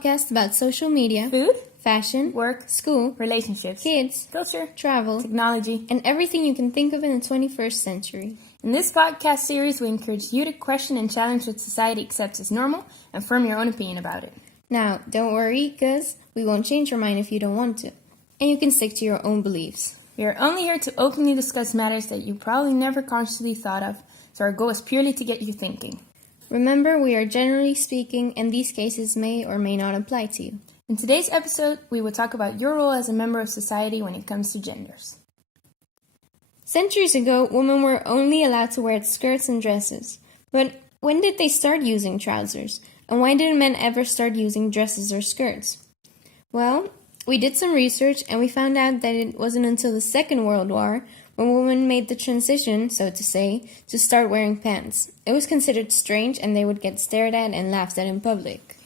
podcast about social media, food, fashion, work, school, relationships, kids, culture, travel, technology, and everything you can think of in the 21st century. In this podcast series, we encourage you to question and challenge what society accepts as normal and form your own opinion about it. Now, don't worry, because we won't change your mind if you don't want to. And you can stick to your own beliefs. We are only here to openly discuss matters that you probably never consciously thought of, so our goal is purely to get you thinking. Remember, we are generally speaking, and these cases may or may not apply to you. In today's episode, we will talk about your role as a member of society when it comes to genders. Centuries ago, women were only allowed to wear skirts and dresses. But when did they start using trousers? And why didn't men ever start using dresses or skirts? Well, we did some research and we found out that it wasn't until the Second World War when women made the transition, so to say, to start wearing pants. It was considered strange and they would get stared at and laughed at in public.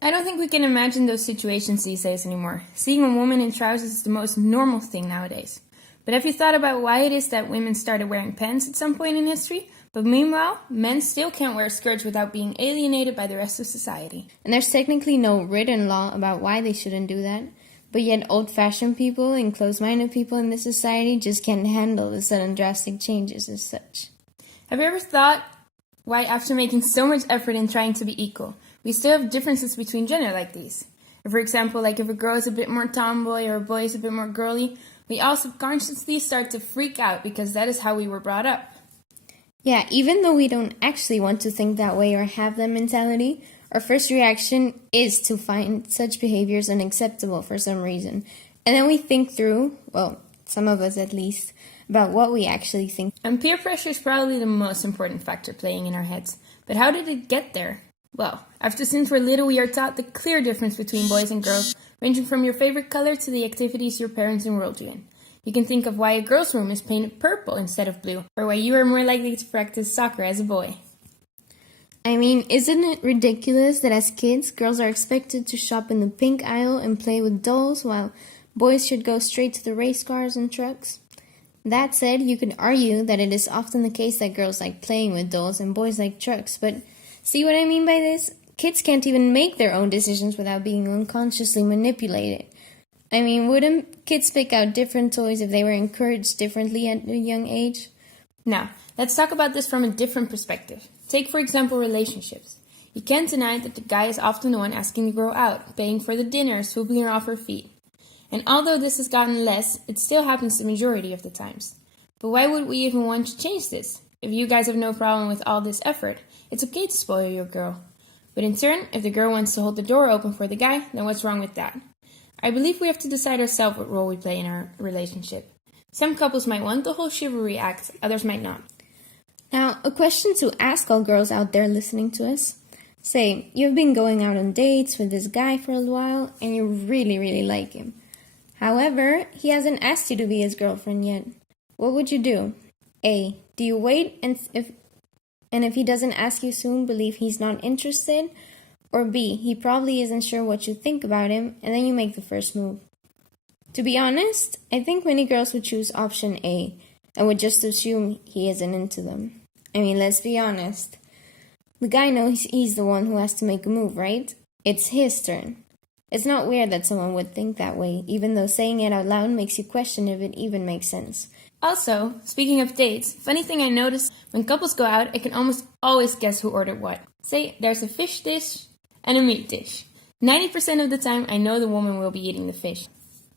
I don't think we can imagine those situations these days anymore. Seeing a woman in trousers is the most normal thing nowadays. But have you thought about why it is that women started wearing pants at some point in history? But meanwhile, men still can't wear skirts without being alienated by the rest of society. And there's technically no written law about why they shouldn't do that. But yet old-fashioned people and closed-minded people in this society just can't handle the sudden drastic changes as such. Have you ever thought why, after making so much effort in trying to be equal, we still have differences between gender like these? For example, like if a girl is a bit more tomboy or a boy is a bit more girly, we all subconsciously start to freak out because that is how we were brought up. Yeah, even though we don't actually want to think that way or have that mentality, our first reaction is to find such behaviors unacceptable for some reason. And then we think through, well, some of us at least, about what we actually think. And peer pressure is probably the most important factor playing in our heads. But how did it get there? Well, after since we're little, we are taught the clear difference between boys and girls, ranging from your favorite color to the activities your parents enrolled you in. You can think of why a girl's room is painted purple instead of blue, or why you are more likely to practice soccer as a boy. I mean, isn't it ridiculous that as kids, girls are expected to shop in the pink aisle and play with dolls, while boys should go straight to the race cars and trucks? That said, you could argue that it is often the case that girls like playing with dolls and boys like trucks, but see what I mean by this? Kids can't even make their own decisions without being unconsciously manipulated. I mean, wouldn't kids pick out different toys if they were encouraged differently at a young age? Now, let's talk about this from a different perspective. Take, for example, relationships. You can't deny that the guy is often the one asking the girl out, paying for the dinner, swooping her off her feet. And although this has gotten less, it still happens the majority of the times. But why would we even want to change this? If you guys have no problem with all this effort, it's okay to spoil your girl. But in turn, if the girl wants to hold the door open for the guy, then what's wrong with that? I believe we have to decide ourselves what role we play in our relationship. Some couples might want the whole chivalry act, others might not. Now, a question to ask all girls out there listening to us. Say, you've been going out on dates with this guy for a while, and you really, really like him. However, he hasn't asked you to be his girlfriend yet. What would you do? A. Do you wait and if he doesn't ask you soon, believe he's not interested? Or B. He probably isn't sure what you think about him, and then you make the first move. To be honest, I think many girls would choose option A and would just assume he isn't into them. I mean, let's be honest. The guy knows he's the one who has to make a move, right? It's his turn. It's not weird that someone would think that way, even though saying it out loud makes you question if it even makes sense. Also, speaking of dates, funny thing I noticed, when couples go out, I can almost always guess who ordered what. Say, there's a fish dish and a meat dish. 90% of the time, I know the woman will be eating the fish.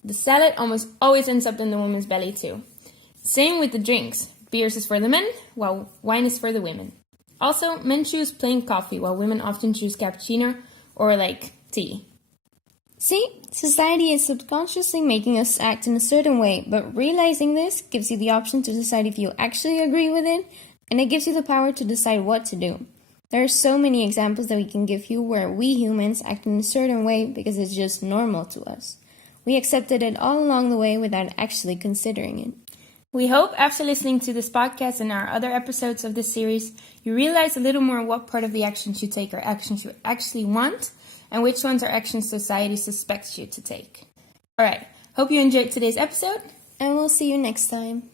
The salad almost always ends up in the woman's belly too. Same with the drinks. Beers is for the men, while wine is for the women. Also, men choose plain coffee, while women often choose cappuccino or tea. See, society is subconsciously making us act in a certain way, but realizing this gives you the option to decide if you actually agree with it, and it gives you the power to decide what to do. There are so many examples that we can give you where we humans act in a certain way because it's just normal to us. We accepted it all along the way without actually considering it. We hope after listening to this podcast and our other episodes of this series, you realize a little more what part of the actions you take are actions you actually want, and which ones are actions society suspects you to take. Alright, hope you enjoyed today's episode. And we'll see you next time.